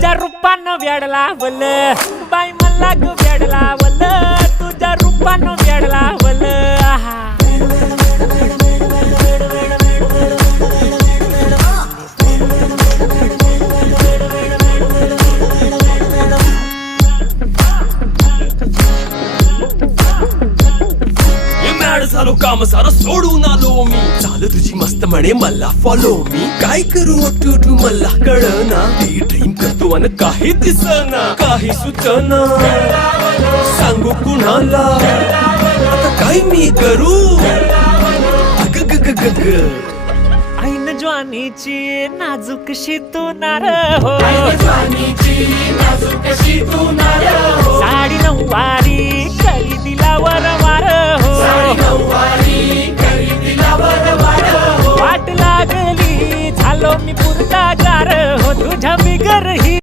तुझ्या रूपानं वेड लावलं बाई मला ग वेड लावलं तुझ्या रूपानं वेड लावलं आहा झालो काम सारं सोडून आलो मी चाल तुझी मस्त म्हणे मला फॉलो मी काय करू टू मला कळना ती ड्रीम करतो आणि काही दिसना काही सुचना सांगू कुणाला आता काय मी करू अग ग ग ग ग ऐन ज्वानीची नाजूकशी तू नार हो साडी नऊवारी करी दिलावर वार हो वाट लागली झालो मी पुरता गार हो तुझ्या बिगर ही